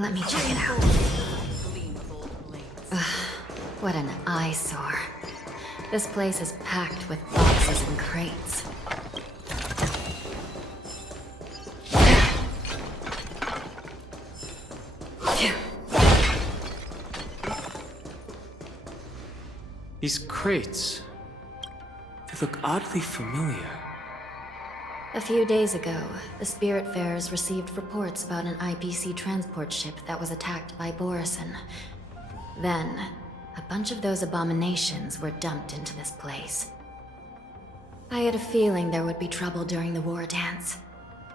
Let me check it out. Ugh, what an eyesore. This place is packed with boxes and crates. These crates, they look oddly familiar. A few days ago, the Spiritfarers received reports about an IPC transport ship that was attacked by Borison. Then, a bunch of those abominations were dumped into this place. I had a feeling there would be trouble during the war dance,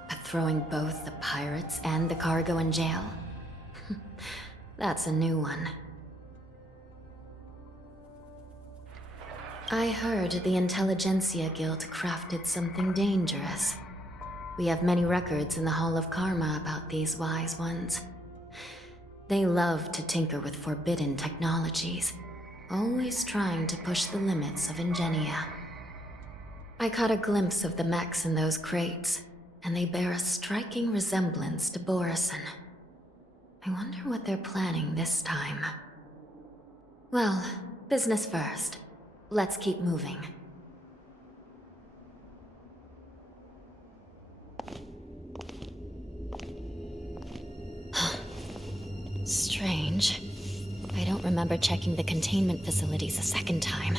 but throwing both the pirates and the cargo in jail? That's a new one. I heard the Intelligentsia Guild crafted something dangerous. We have many records in the Hall of Karma about these wise ones. They love to tinker with forbidden technologies, always trying to push the limits of Ingenia. I caught a glimpse of the mechs in those crates, and they bear a striking resemblance to Borison. I wonder what they're planning this time. Well, business first. Let's keep moving. Strange. I don't remember checking the containment facilities a second time.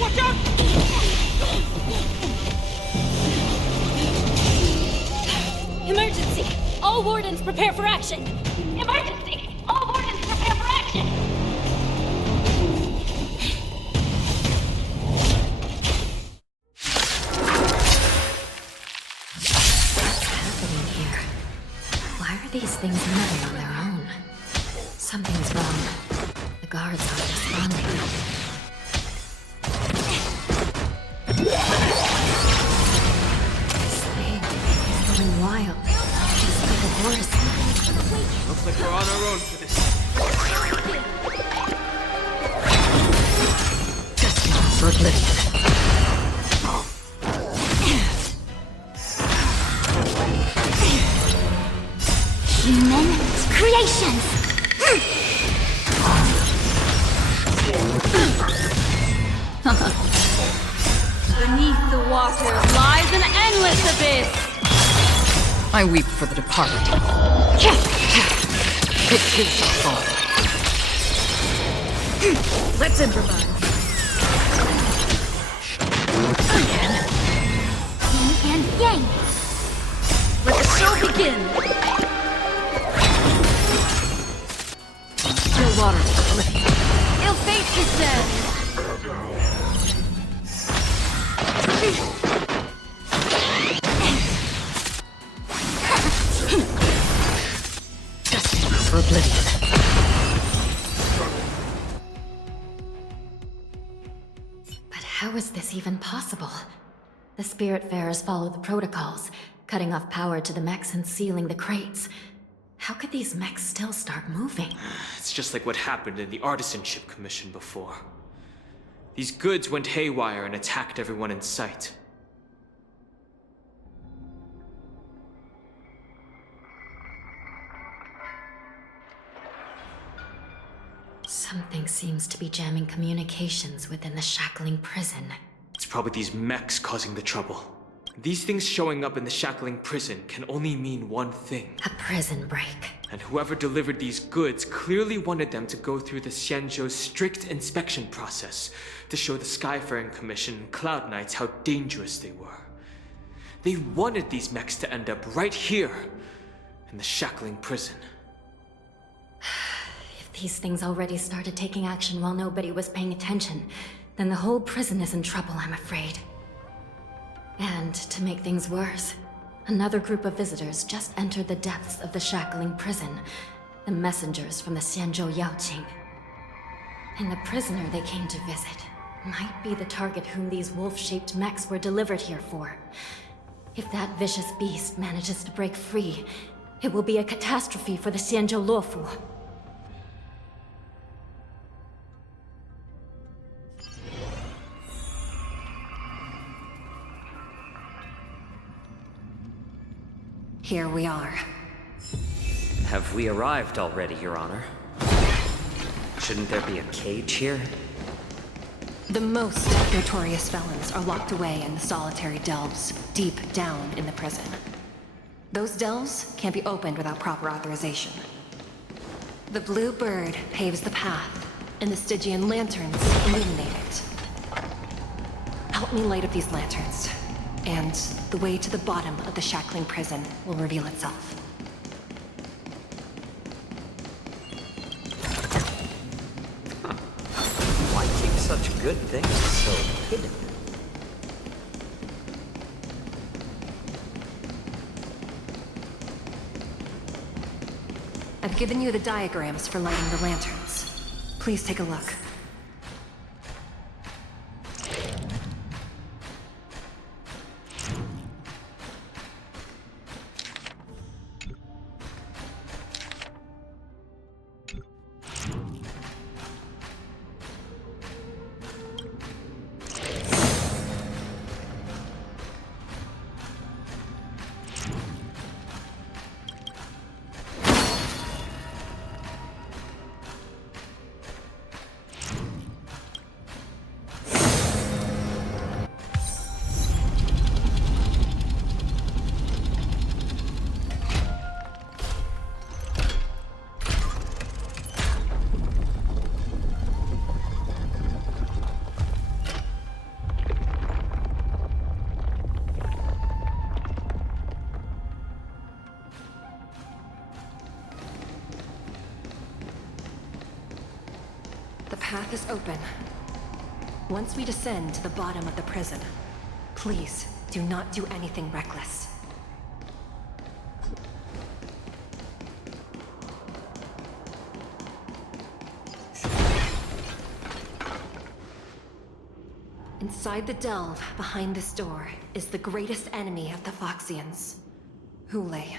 Watch out! Emergency! All wardens prepare for action! Emergency! All wardens prepare for action! What's happening here? Why are these things moving on their own? Something's wrong. The guards aren't responding. This thing is going wild. Just like a horse. Looks like we're on our own for this. Destined for oblivion. Human creations! Beneath the waters lies an endless abyss! I weep for the departed. It is our fault. Let's improvise. Again. Yin and yang! Let the show begin. Still water. Ill fate descends! Destined for oblivion. But how is this even possible? The Spiritfarers follow the protocols, cutting off power to the mechs and sealing the crates. How could these mechs still start moving? It's just like what happened in the Artisanship Commission before. These goods went haywire and attacked everyone in sight. Something seems to be jamming communications within the shackling prison. It's probably these mechs causing the trouble. These things showing up in the shackling prison can only mean one thing. A prison break. And whoever delivered these goods clearly wanted them to go through the Xianzhou's strict inspection process to show the Skyfaring Commission and Cloud Knights how dangerous they were. They wanted these mechs to end up right here, in the shackling prison. If these things already started taking action while nobody was paying attention, then the whole prison is in trouble, I'm afraid. And to make things worse, another group of visitors just entered the depths of the shackling prison, the messengers from the Xianzhou Yaoqing. And the prisoner they came to visit might be the target whom these wolf-shaped mechs were delivered here for. If that vicious beast manages to break free, it will be a catastrophe for the Xianzhou Luofu. Here we are. Have we arrived already, Your Honor? Shouldn't there be a cage here? The most notorious felons are locked away in the solitary delves, deep down in the prison. Those delves can't be opened without proper authorization. The blue bird paves the path, and the Stygian lanterns illuminate it. Help me light up these lanterns, and the way to the bottom of the shackling prison will reveal itself. Why keep such good things so hidden? I've given you the diagrams for lighting the lanterns. Please take a look. The path is open. Once we descend to the bottom of the prison, please do not do anything reckless. Inside the delve, behind this door, is the greatest enemy of the Foxians, Hule.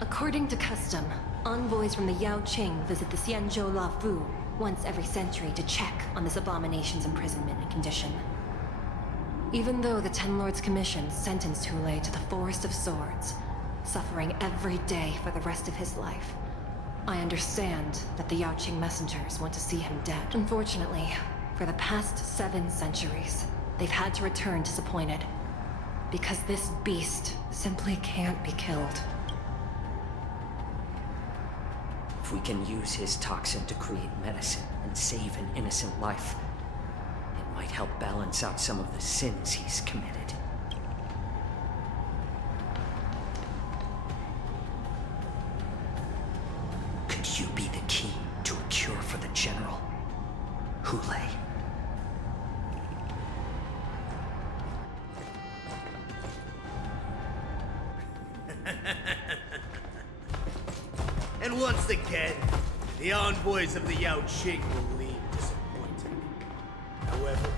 According to custom, envoys from the Yao Qing visit the Xianzhou La Fu once every century to check on this abomination's imprisonment and condition. Even though the Ten Lords Commission sentenced Hule to the Forest of Swords, suffering every day for the rest of his life, I understand that the Yao Qing messengers want to see him dead. Unfortunately, for the past 7 centuries, they've had to return disappointed, because this beast simply can't be killed. If we can use his toxin to create medicine and save an innocent life, it might help balance out some of the sins he's committed. Could you be the key to a cure for the General? Hule? And once again, the envoys of the Yao Qing will leave disappointed. However,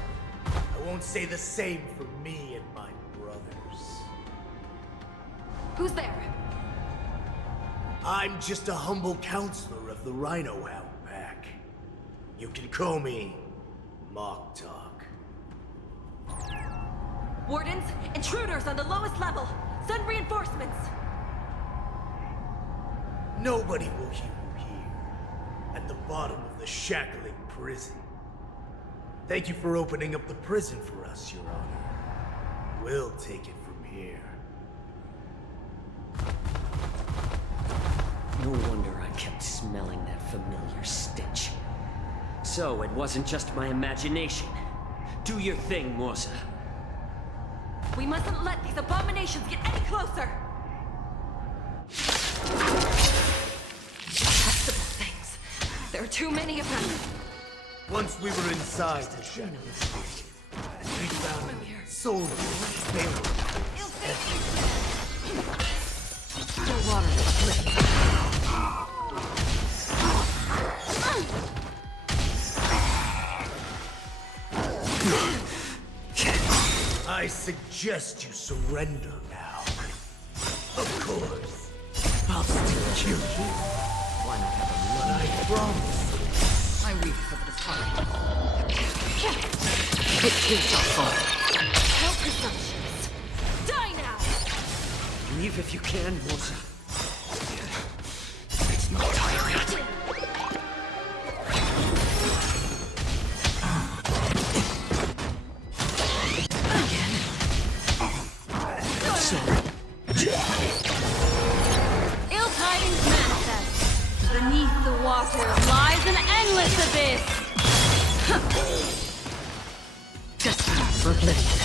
I won't say the same for me and my brothers. Who's there? I'm just a humble counselor of the Rhino Hound Pack. You can call me Mock Talk. Wardens, intruders on the lowest level. Send reinforcements. Nobody will hear you here, at the bottom of the shackling prison. Thank you for opening up the prison for us, Your Honor. We'll take it from here. No wonder I kept smelling that familiar stench. So it wasn't just my imagination. Do your thing, Morza. We mustn't let these abominations get any closer! Detestable things. There are too many of them. Once we were inside the shackling prison, we found souls failing Still water is I suggest you surrender now. Of course. kill you. Why not have a but I promise. I weep for the departed. It is our fault. How presumptuous! Die now! Leave if you can, Mosa. It's not time yet. Ill tidings manifest. Beneath the water lies an endless abyss. Destined for oblivion.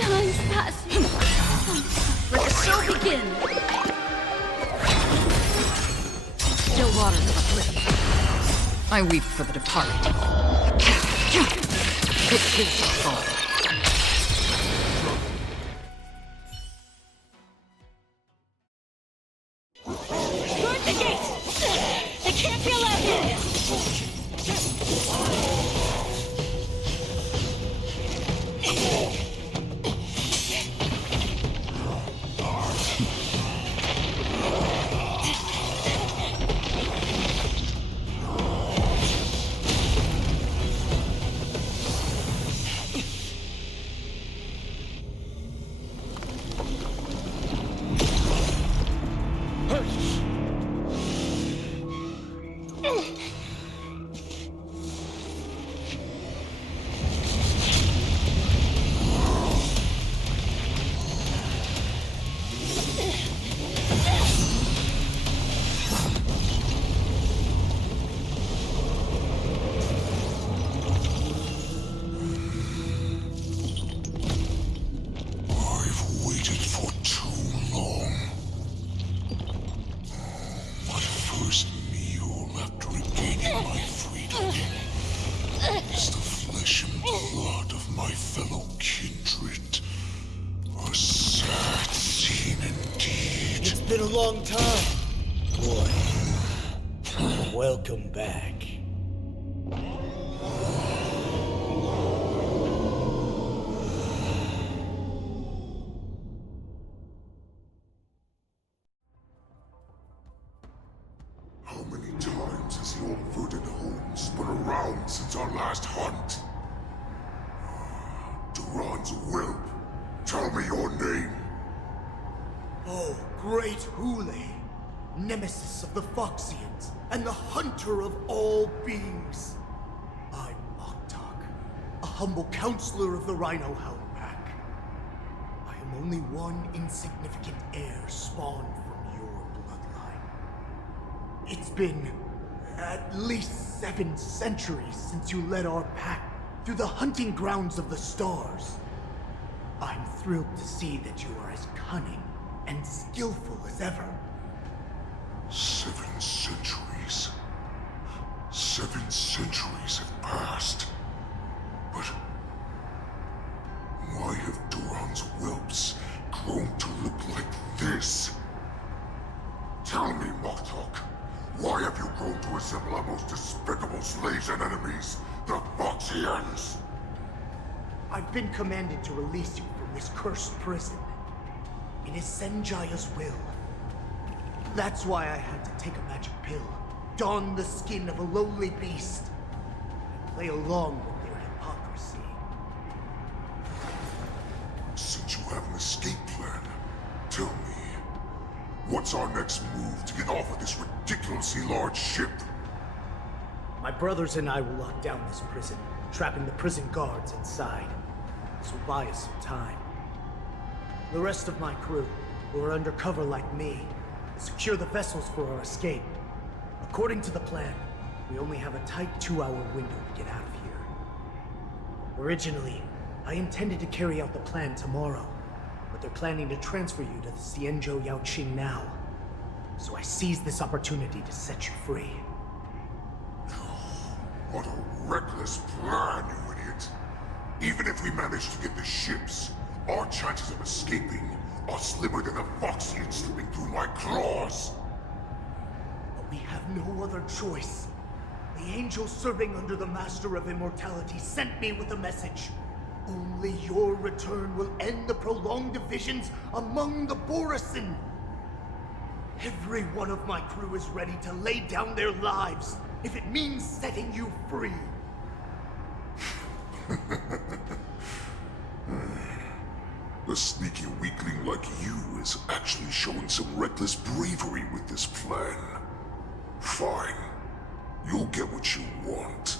Time's passing. Let the show begin. Still waters of oblivion. I weep for the departed. It is our fault. Guard the gate! They can't be allowed in! Been a long time, boy. Welcome back. How many times has your verdant home spun around since our last hunt? Duran's whelp, tell me your name. Oh, great Hule, nemesis of the Foxians, and the hunter of all beings. I'm Moktok, a humble counselor of the Rhino Hound Pack. I am only one insignificant heir spawned from your bloodline. It's been at least 7 centuries since you led our pack through the hunting grounds of the stars. I'm thrilled to see that you are as cunning and skillful as ever. 7 centuries. 7 centuries have passed. But why have Duran's whelps grown to look like this? Tell me, Moktok, why have you grown to resemble our most despicable slaves and enemies, the Foxians? I've been commanded to release you from this cursed prison. It is Senjaya's will. That's why I had to take a magic pill, don the skin of a lowly beast, and play along with their hypocrisy. Since you have an escape plan, tell me, what's our next move to get off of this ridiculously large ship? My brothers and I will lock down this prison, trapping the prison guards inside. This will buy us some time. The rest of my crew, who are undercover like me, will secure the vessels for our escape. According to the plan, we only have a tight 2-hour window to get out of here. Originally, I intended to carry out the plan tomorrow, but they're planning to transfer you to the Xianzhou Yaoqing now. So I seized this opportunity to set you free. What a reckless plan, you idiot! Even if we manage to get the ships, our chances of escaping are slimmer than a Foxian slipping through my claws! But we have no other choice. The angel serving under the Master of Immortality sent me with a message. Only your return will end the prolonged divisions among the Borisin. Every one of my crew is ready to lay down their lives if it means setting you free. A sneaky weakling like you is actually showing some reckless bravery with this plan. Fine. You'll get what you want.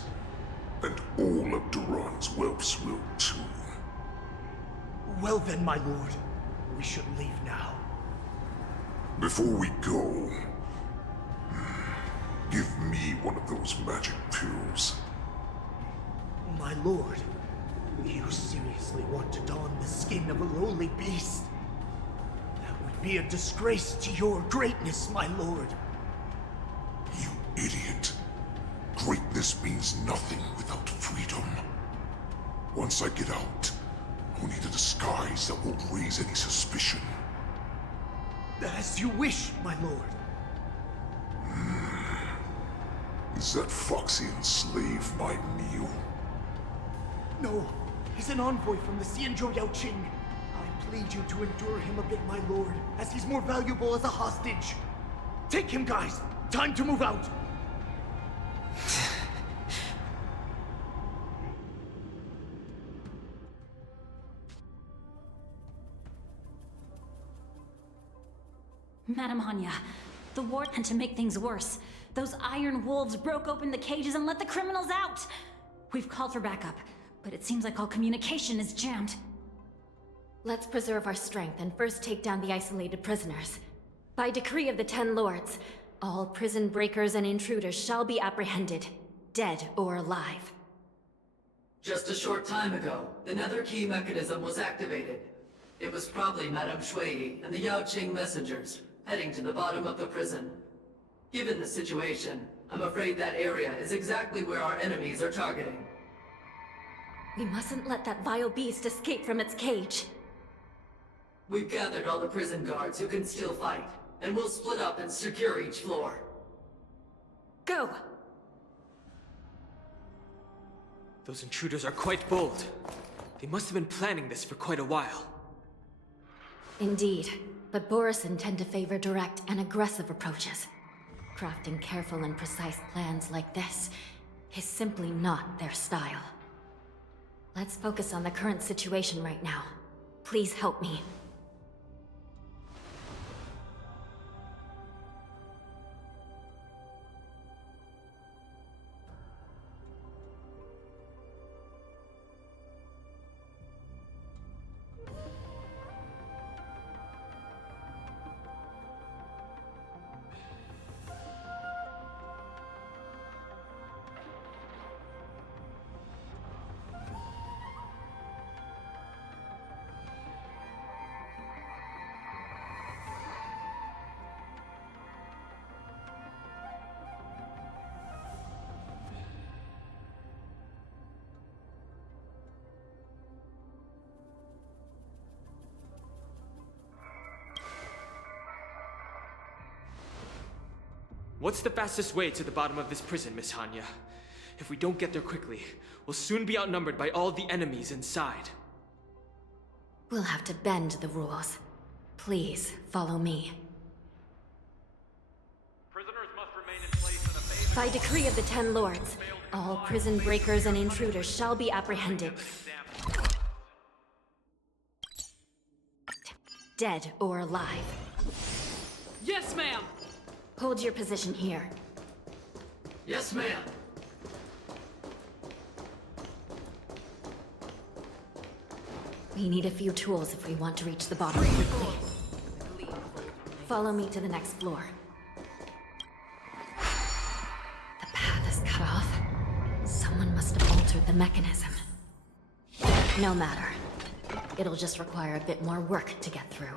And all of Duran's whelps will too. Well then, my lord. We should leave now. Before we go, give me one of those magic pills. My lord, you seriously want to don the skin of a lowly beast? That would be a disgrace to your greatness, my lord. You idiot. Greatness means nothing without freedom. Once I get out, I'll need a disguise that won't raise any suspicion. As you wish, my lord. Is that Foxian slave my meal? No, he's an envoy from the Xianzhou Yaoqing. I plead you to endure him a bit, my lord, as he's more valuable as a hostage. Take him, guys! Time to move out! Madam Hanya, the war, and to make things worse, those iron wolves broke open the cages and let the criminals out! We've called for backup, but it seems like all communication is jammed. Let's preserve our strength and first take down the isolated prisoners. By decree of the Ten Lords, all prison breakers and intruders shall be apprehended, dead or alive. Just a short time ago, the Nether Key mechanism was activated. It was probably Madame Shui and the Yaoqing messengers, heading to the bottom of the prison. Given the situation, I'm afraid that area is exactly where our enemies are targeting. We mustn't let that vile beast escape from its cage. We've gathered all the prison guards who can still fight, and we'll split up and secure each floor. Go! Those intruders are quite bold. They must have been planning this for quite a while. Indeed, but Borisin tend to favor direct and aggressive approaches. Crafting careful and precise plans like this is simply not their style. Let's focus on the current situation right now. Please help me. What's the fastest way to the bottom of this prison, Miss Hanya? If we don't get there quickly, we'll soon be outnumbered by all the enemies inside. We'll have to bend the rules. Please, follow me. Prisoners must remain in place in a phase. By decree of the Ten Lords, all prison breakers and intruders shall be apprehended, dead or alive. Yes, ma'am! Hold your position here. Yes, ma'am. We need a few tools if we want to reach the bottom quickly. Follow me to the next floor. The path is cut off. Someone must have altered the mechanism. No matter. It'll just require a bit more work to get through.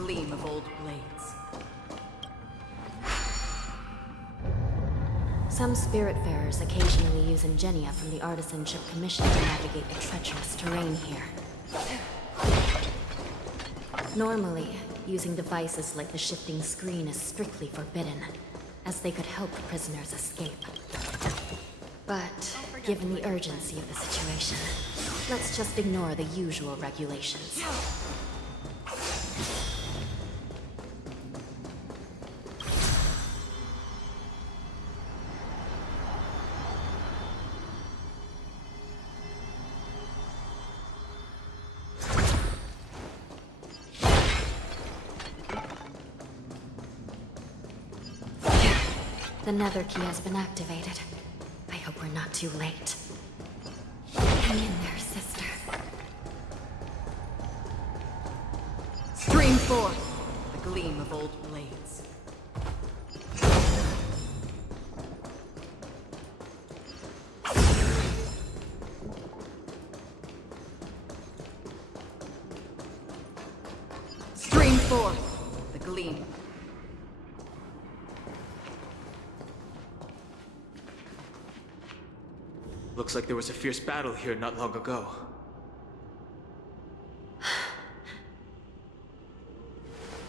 gleam of old blades. Some spiritfarers occasionally use ingenia from the Artisanship Commission to navigate the treacherous terrain here. Normally, using devices like the shifting screen is strictly forbidden, as they could help prisoners escape. But, given the urgency of the situation, let's just ignore the usual regulations. The nether key has been activated. I hope we're not too late. Hang in there, sister. Stream forth the gleam of old blades. Stream forth the gleam. Looks like there was a fierce battle here not long ago.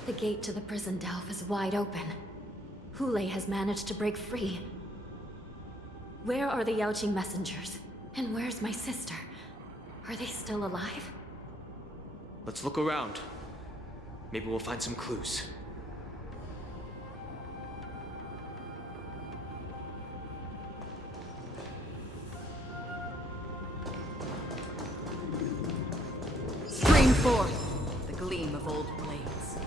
The gate to the prison delve is wide open. Hule has managed to break free. Where are the Yaoqing messengers? And where's my sister? Are they still alive? Let's look around. Maybe we'll find some clues. Stream forth the gleam of old blades.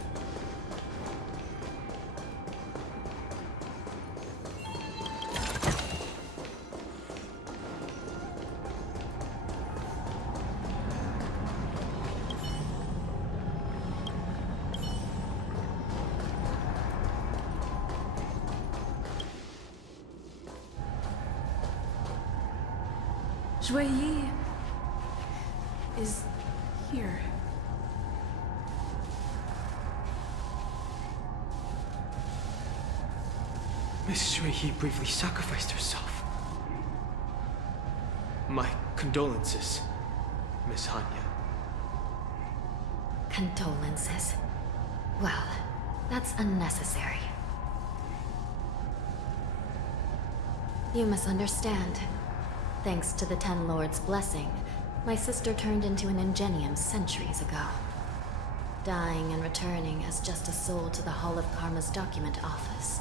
Yi is here. Miss Shui briefly sacrificed herself. My condolences, Miss Hanya. Condolences. Well, that's unnecessary. You misunderstand. Thanks to the Ten Lords' blessing, my sister turned into an ingenium centuries ago. Dying and returning as just a soul to the Hall of Karma's document office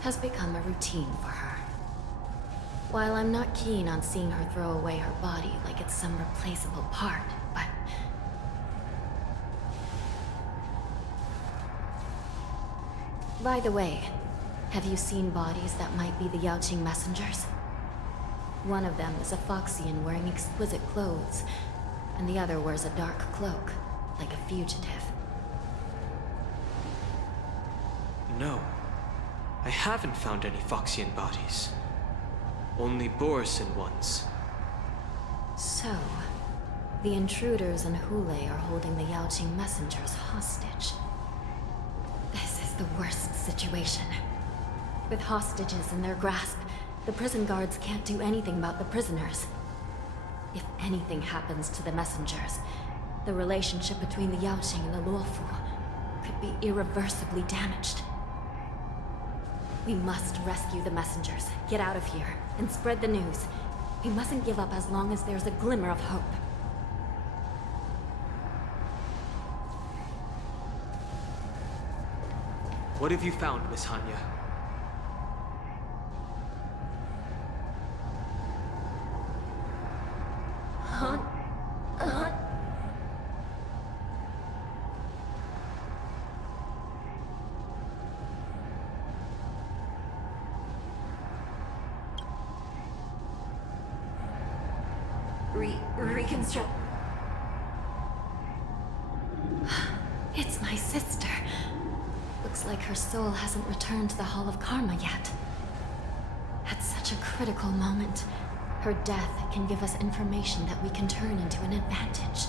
has become a routine for her. While I'm not keen on seeing her throw away her body like it's some replaceable part, but... By the way, have you seen bodies that might be the Yaoqing messengers? One of them is a Foxian wearing exquisite clothes, and the other wears a dark cloak, like a fugitive. No. I haven't found any Foxian bodies. Only Borisan ones. So, the intruders and Hule are holding the Yaoqing messengers hostage. This is the worst situation. With hostages in their grasp, the prison guards can't do anything about the prisoners. If anything happens to the messengers, the relationship between the Yaoqing and the Luofu could be irreversibly damaged. We must rescue the messengers, get out of here, and spread the news. We mustn't give up as long as there's a glimmer of hope. What have you found, Miss Hanya? Reconstruct. It's my sister. Looks like her soul hasn't returned to the Hall of Karma yet. At such a critical moment, her death can give us information that we can turn into an advantage.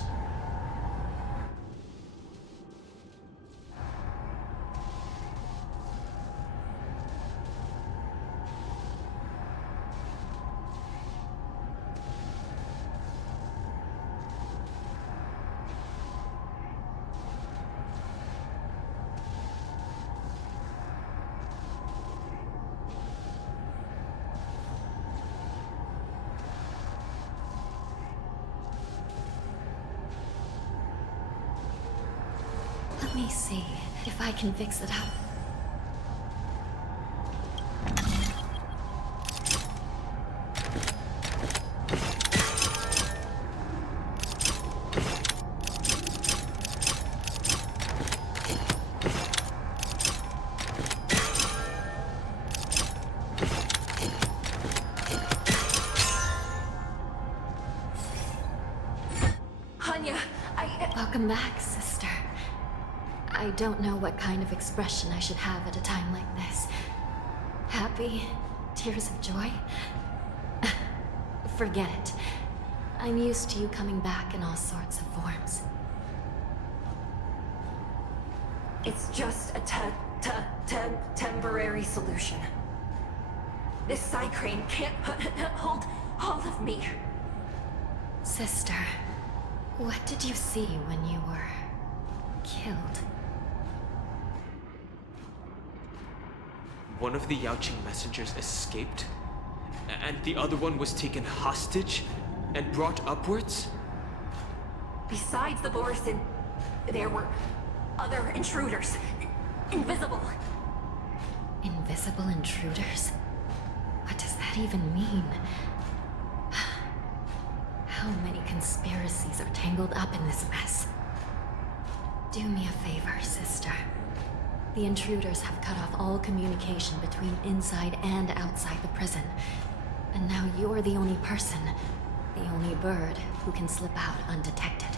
Let me see if I can fix it up. Welcome back, sister. I don't know what kind of expression I should have at a time like this. Happy? Tears of joy? Forget it. I'm used to you coming back in all sorts of forms. It's just a temporary solution. This Psycrane can't hold all of me. Sister, what did you see when you were killed? One of the Yaoqing messengers escaped, and the other one was taken hostage and brought upwards? Besides the Borisin, there were other intruders. Invisible. Invisible intruders? What does that even mean? How many conspiracies are tangled up in this mess? Do me a favor, sister. The intruders have cut off all communication between inside and outside the prison. And now you're the only person, the only bird, who can slip out undetected.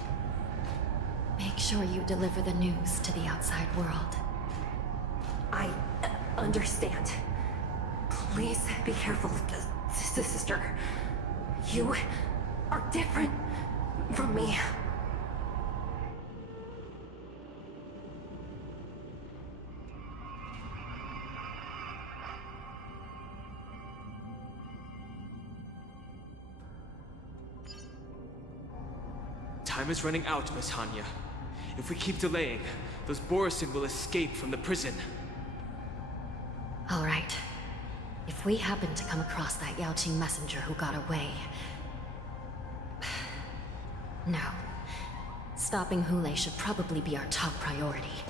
Make sure you deliver the news to the outside world. I understand. Please be careful, sister. You are different from me. Time is running out, Miss Hanya. If we keep delaying, those Borisin will escape from the prison. All right. If we happen to come across that Yaoqing messenger who got away... No. Stopping Hule should probably be our top priority.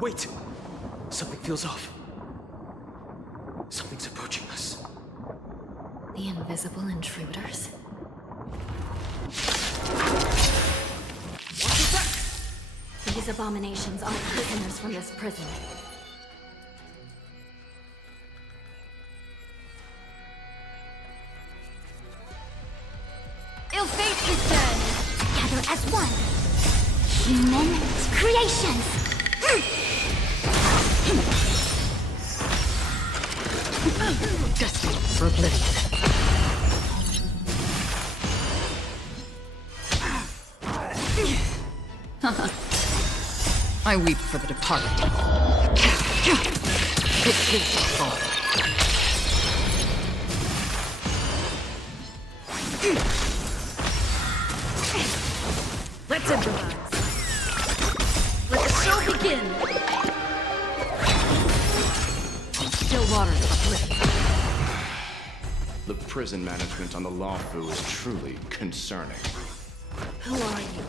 Wait! Something feels off. Something's approaching us. The invisible intruders? Watch your back! These abominations aren't prisoners from this prison. Ill fate is dead! Together as one! Human creations! Destined for oblivion. I weep for the departed. It is a fall. Let's improvise. Let the show begin! Still waters of oblivion. The prison management on the Lafu is truly concerning. Who are you?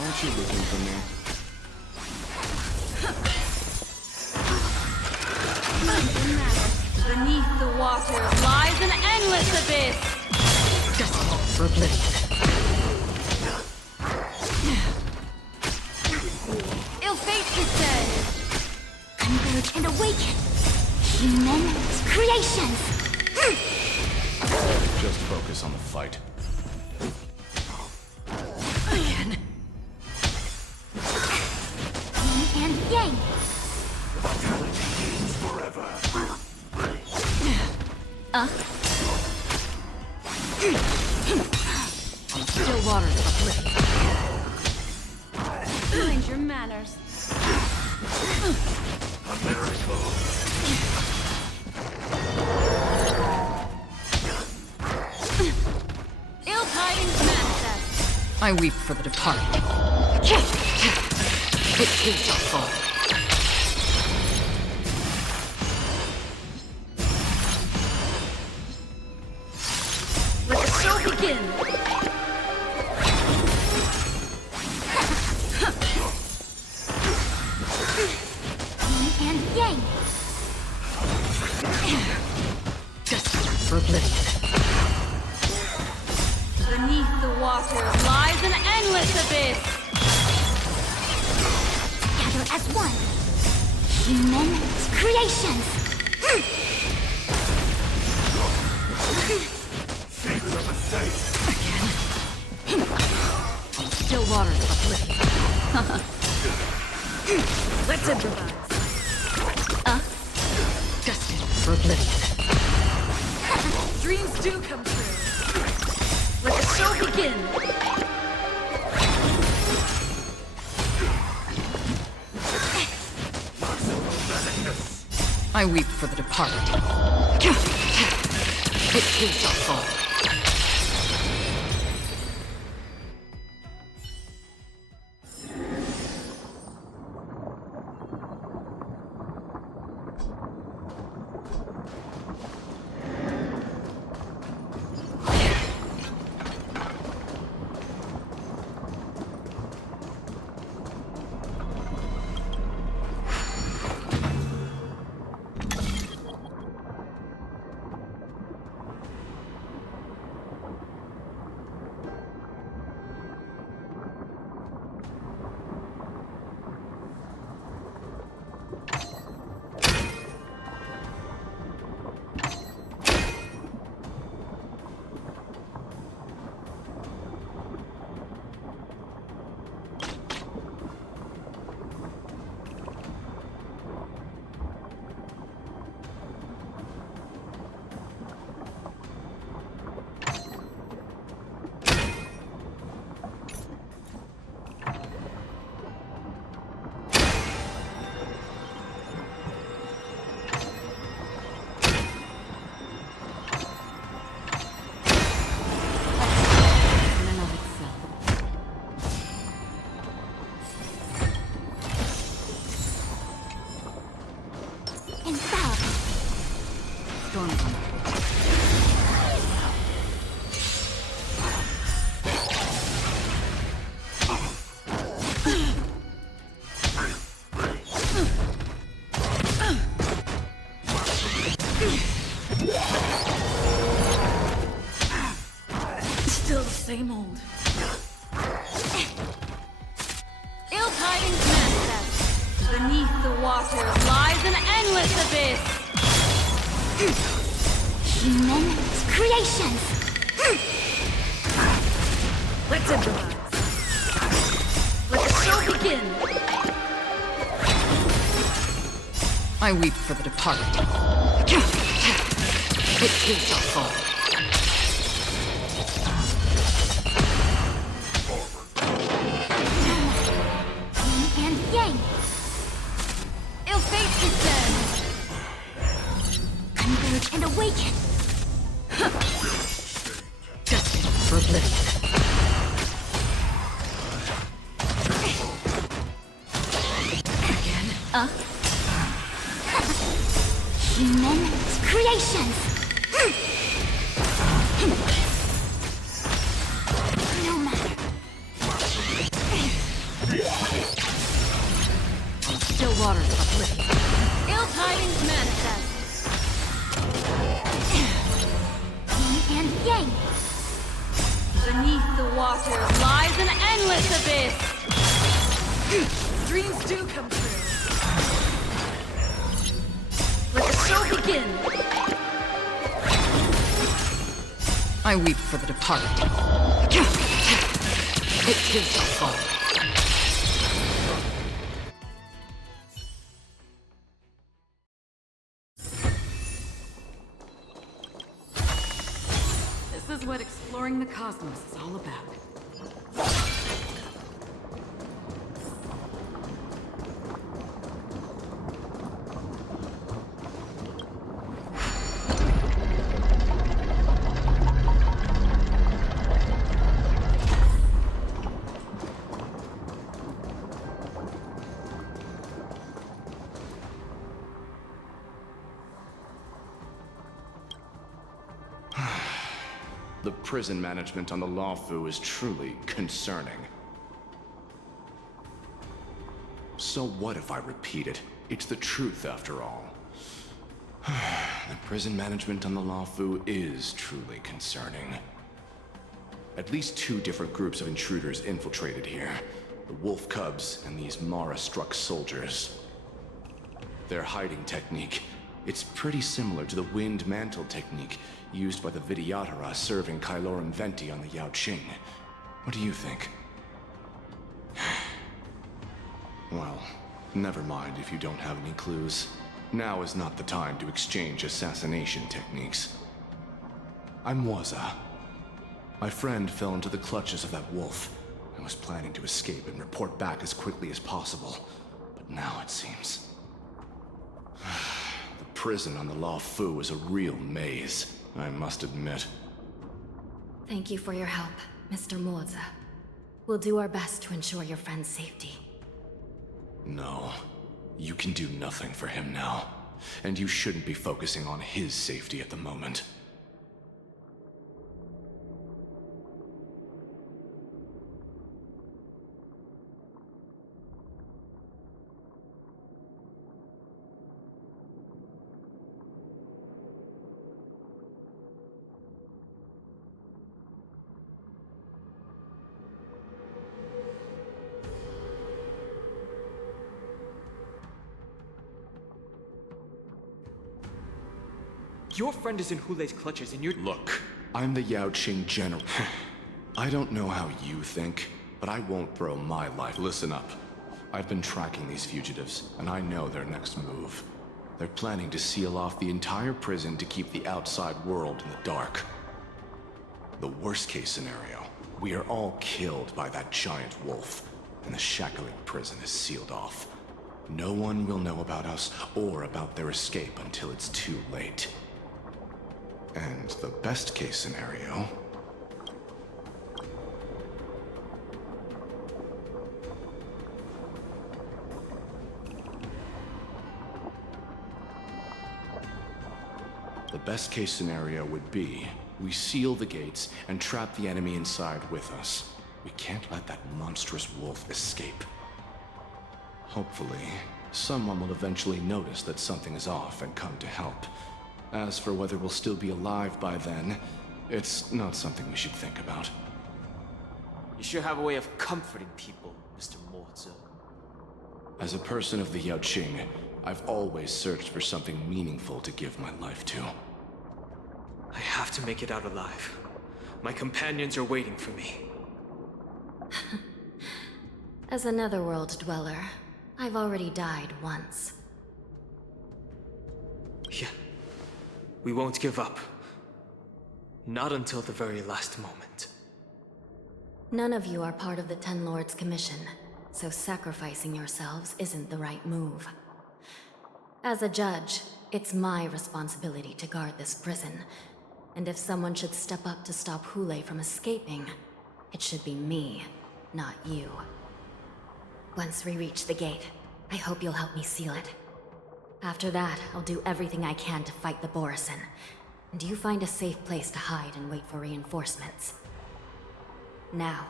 Aren't you looking for me? Beneath the water lies an endless abyss! Destined for oblivion. Ill fate is dead! Converge and awaken! Human creations! Just focus on the fight. Again. Yin and yang! Still waters uplifted. Mind your manners. Ill tidings manifest. I weep for the departed. It too shall fall. Let the show begin. Yin and yang. Destined for oblivion. Beneath the water lies an endless abyss. Gather as one. Human creations. Still waters uplifted. Let's improvise. Destined for oblivion. Dreams do come true. Let the show begin. I weep for the departed. It too shall fall. Still the same old. Ill tidings manifest. Beneath the water lies an endless abyss. Human creations. Let's improvise. Let the show begin. I weep for the departed. It too shall fall. Yin and yang. Ill fates descend. Converge and awaken. Destined for oblivion. Again? Human creations. No matter. Still waters uplifted. Ill tidings manifest. Yin and yang. Beneath the water lies an endless abyss. Dreams do come true. Let the show begin. I weep for the departed. It too shall fall. what exploring the cosmos is all about. The prison management on the Lawfu is truly concerning. So what if I repeat it? It's the truth after all. The prison management on the Lawfu is truly concerning. At least 2 different groups of intruders infiltrated here. The Wolf Cubs and these Mara-struck soldiers. Their hiding technique, it's pretty similar to the Wind Mantle technique used by the Vidyadhara serving Kylorum Venti on the Yao Qing. What do you think? Well, never mind if you don't have any clues. Now is not the time to exchange assassination techniques. I'm Waza. My friend fell into the clutches of that wolf. I was planning to escape and report back as quickly as possible. But now it seems... The prison on the Lawfu is a real maze, I must admit. Thank you for your help, Mr. Moza. We'll do our best to ensure your friend's safety. No. You can do nothing for him now. And you shouldn't be focusing on his safety at the moment. Your friend is in Hulei's clutches and you're— Look, I'm the Yao Qing general. I don't know how you think, but I won't throw my life. Listen up. I've been tracking these fugitives, and I know their next move. They're planning to seal off the entire prison to keep the outside world in the dark. The worst case scenario, we are all killed by that giant wolf, and the shackling prison is sealed off. No one will know about us or about their escape until it's too late. And the best case scenario... The best case scenario would be, we seal the gates and trap the enemy inside with us. We can't let that monstrous wolf escape. Hopefully, someone will eventually notice that something is off and come to help. As for whether we'll still be alive by then, it's not something we should think about. You sure have a way of comforting people, Mr. Morza. As a person of the Yao Qing, I've always searched for something meaningful to give my life to. I have to make it out alive. My companions are waiting for me. As a netherworld dweller, I've already died once. Yeah. We won't give up. Not until the very last moment. None of you are part of the Ten Lords' commission, so sacrificing yourselves isn't the right move. As a judge, it's my responsibility to guard this prison, and if someone should step up to stop Hulei from escaping, it should be me, not you. Once we reach the gate, I hope you'll help me seal it. After that, I'll do everything I can to fight the Borisin, and you find a safe place to hide and wait for reinforcements. Now,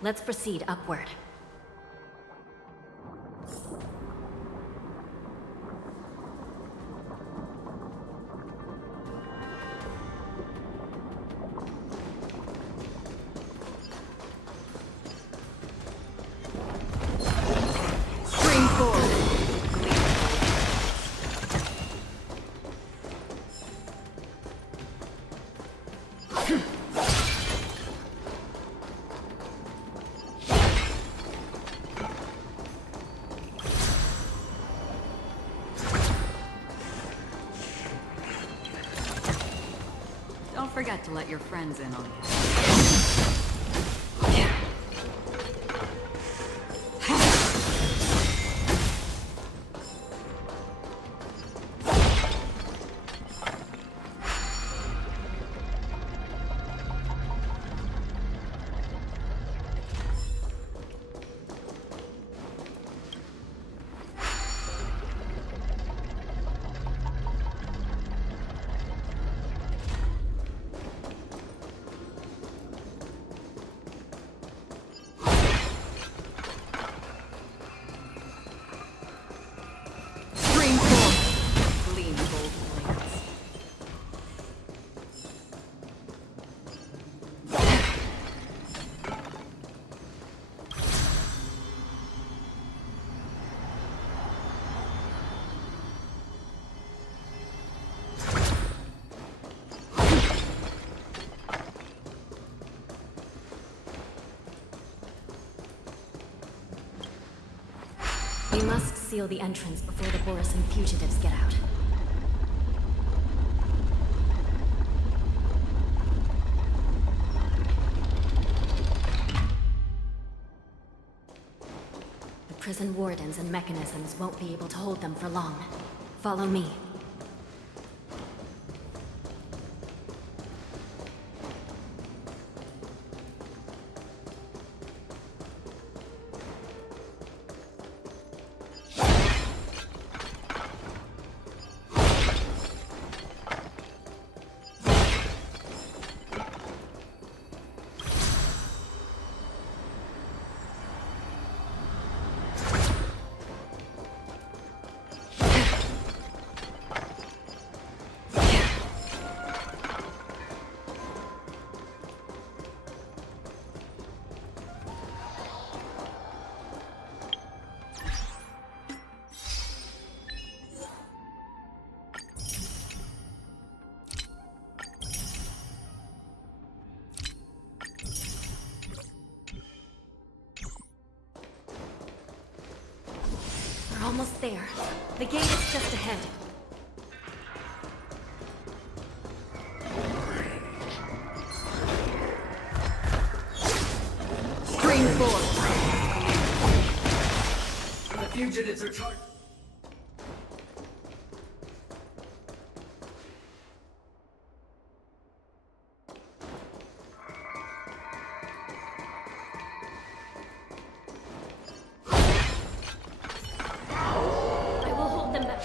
let's proceed upward. forget to let your friends in on this. We must seal the entrance before the Borisan fugitives get out. The prison wardens and mechanisms won't be able to hold them for long. Follow me. We're almost there. The gate is just ahead. Stream 4. The fugitives are charged. I will hold them back.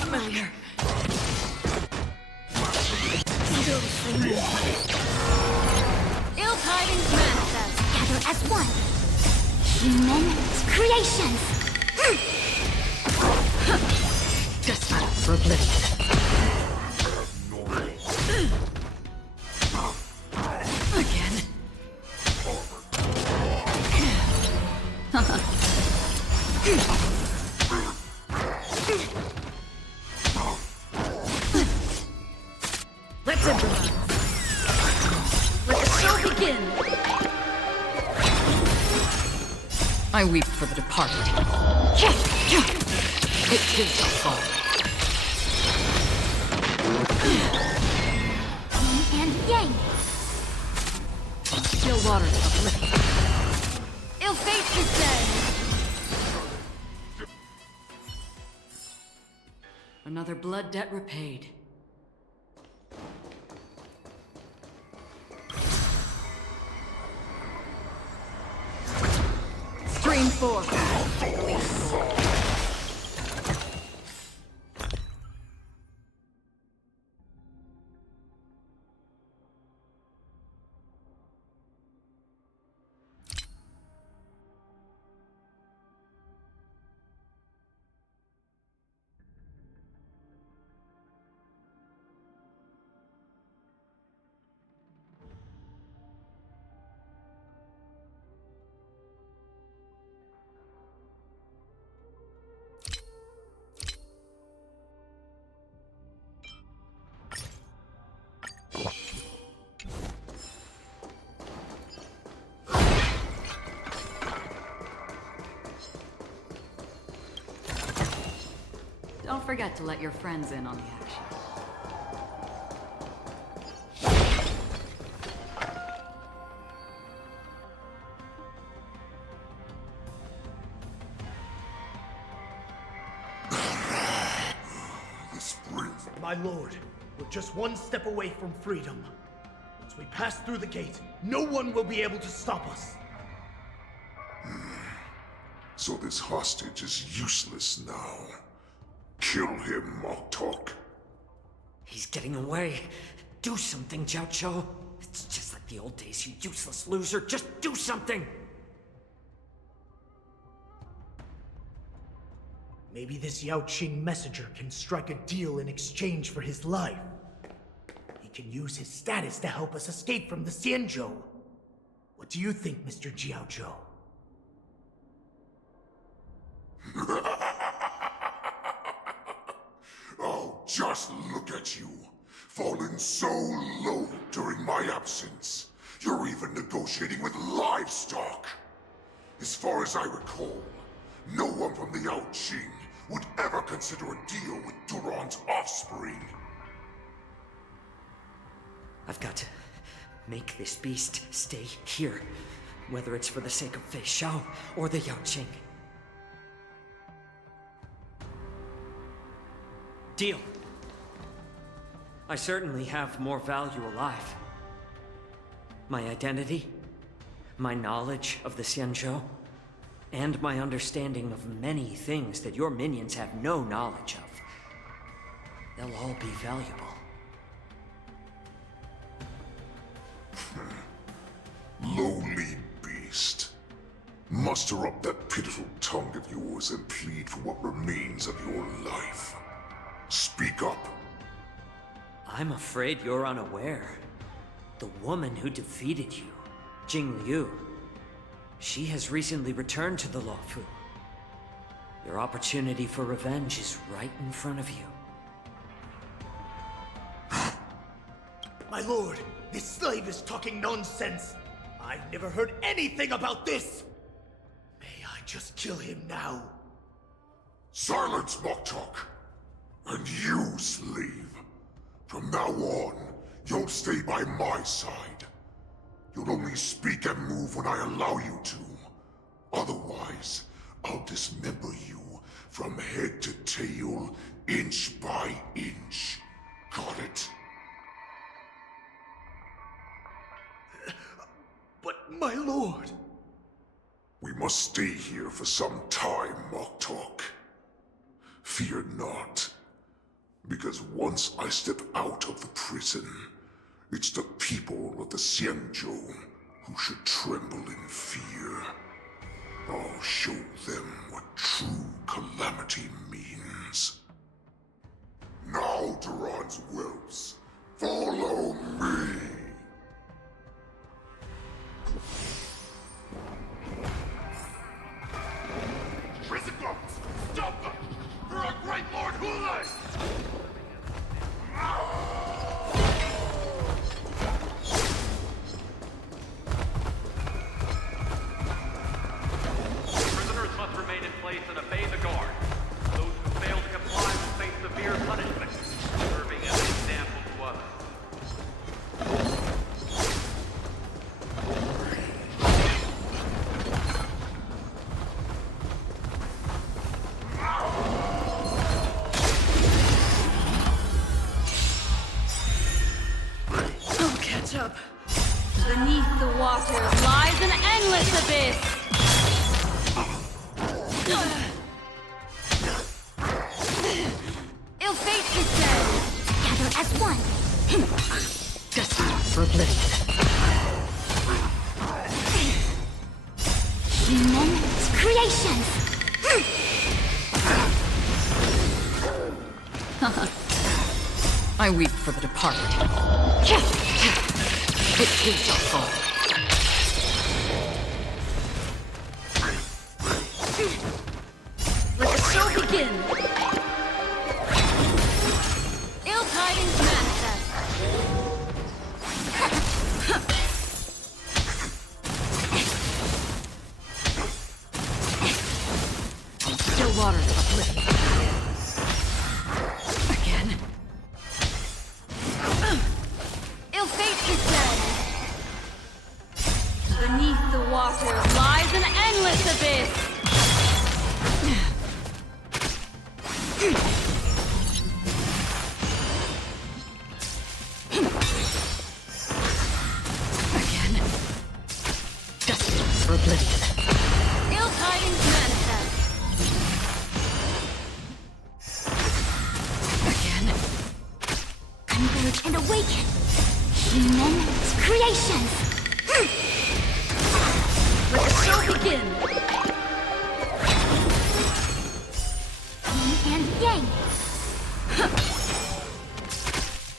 Familiar. Ill tidings manifest. Gather as one. Human creations. Desperate for oblivion. Again. Let's improvise. Let the show begin. I weep for the departed. It too shall fall. Yin and yang. Still waters of oblivion. Ill fate descends. Another blood debt repaid. Stream 4. forget to let your friends in on the action. This brings... My lord, we're just one step away from freedom. Once we pass through the gate, no one will be able to stop us. So this hostage is useless now. Kill him, Moktok. He's getting away. Do something, Jiao. It's just like the old days, you useless loser. Just do something! Maybe this Yao Qing messenger can strike a deal in exchange for his life. He can use his status to help us escape from the Xianzhou. What do you think, Mr. Jiao? Oh, just look at you. Fallen so low during my absence. You're even negotiating with livestock. As far as I recall, no one from the Yao Qing would ever consider a deal with Duran's offspring. I've got to make this beast stay here. Whether it's for the sake of Fei Xiao or the Yao Qing. Deal. I certainly have more value alive. My identity, my knowledge of the Xianzhou, and my understanding of many things that your minions have no knowledge of. They'll all be valuable. Lowly beast. Muster up that pitiful tongue of yours and plead for what remains of your life. Speak up. I'm afraid you're unaware. The woman who defeated you, Jing Liu, she has recently returned to the Luofu. Your opportunity for revenge is right in front of you. My lord, this slave is talking nonsense. I've never heard anything about this. May I just kill him now? Silence, Moktok! And you, slave. From now on, you'll stay by my side. You'll only speak and move when I allow you to. Otherwise, I'll dismember you from head to tail, inch by inch. Got it? But my lord... We must stay here for some time, Moktok. Fear not. Because once I step out of the prison, it's the people of the Xianzhou who should tremble in fear. I'll show them what true calamity means. Now, Duran's whelps, follow me! Prison guards! Stop them! For our great Lord Hulai! Prisoners must remain in place and obey the guard. Those who fail to comply will face severe punishment, serving as an example to others. Up. Beneath the water lies an endless abyss! Ill fate yourselves! Gather as one! Destined for oblivion. Human creations! I weep for the departed. It too shall fall. Let the show begin! Ill tidings manifest! Still waters of oblivion. waters lies an endless abyss! Again. Destined for oblivion. Ill tidings manifest! Again. Converge and awaken! Human creations! Let the show begin! Yin and yang!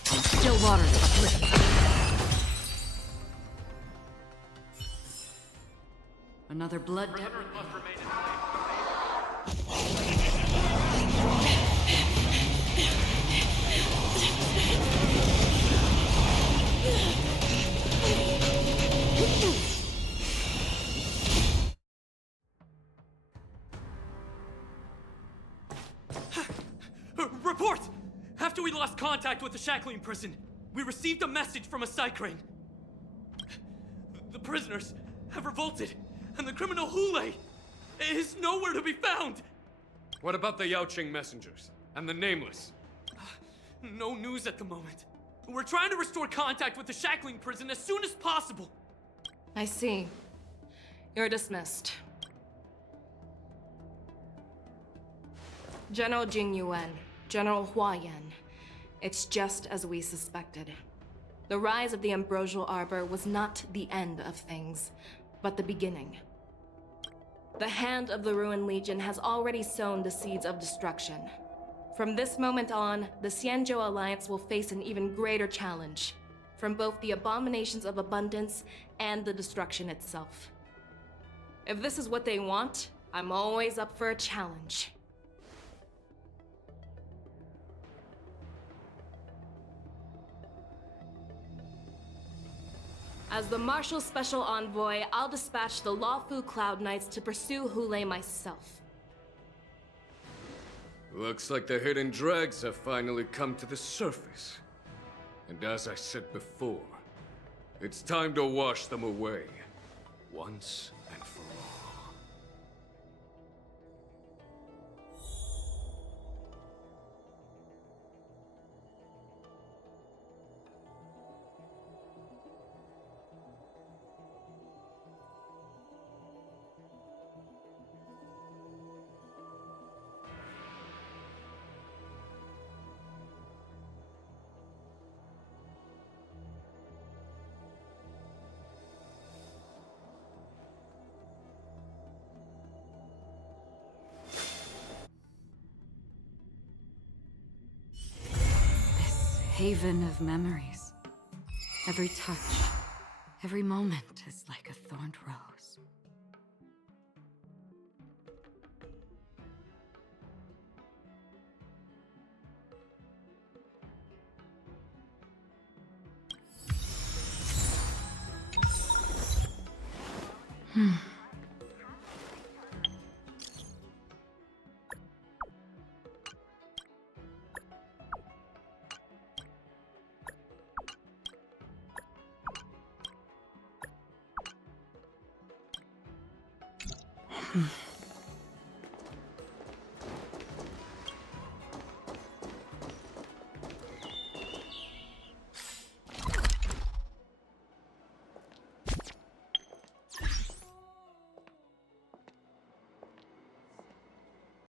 Still waters of oblivion. Another blood debt. Must remain in place. Report! After we lost contact with the shackling prison, we received a message from a Psycrane. The prisoners have revolted, and the criminal Hule is nowhere to be found! What about the Yaoqing messengers? And the Nameless? No news at the moment. We're trying to restore contact with the shackling prison as soon as possible. I see. You're dismissed. General Jing Yuan, General Hua Yan. It's just as we suspected. The rise of the Ambrosial Arbor was not the end of things, but the beginning. The hand of the Ruined Legion has already sown the seeds of destruction. From this moment on, the Xianzhou Alliance will face an even greater challenge, from both the abominations of abundance and the destruction itself. If this is what they want, I'm always up for a challenge. As the Marshal Special Envoy, I'll dispatch the Lawfu Cloud Knights to pursue Hule myself. Looks like the hidden dregs have finally come to the surface. And as I said before, it's time to wash them away. Once and for all. Haven of memories. Every touch, every moment is like a thorned rose. Hmm.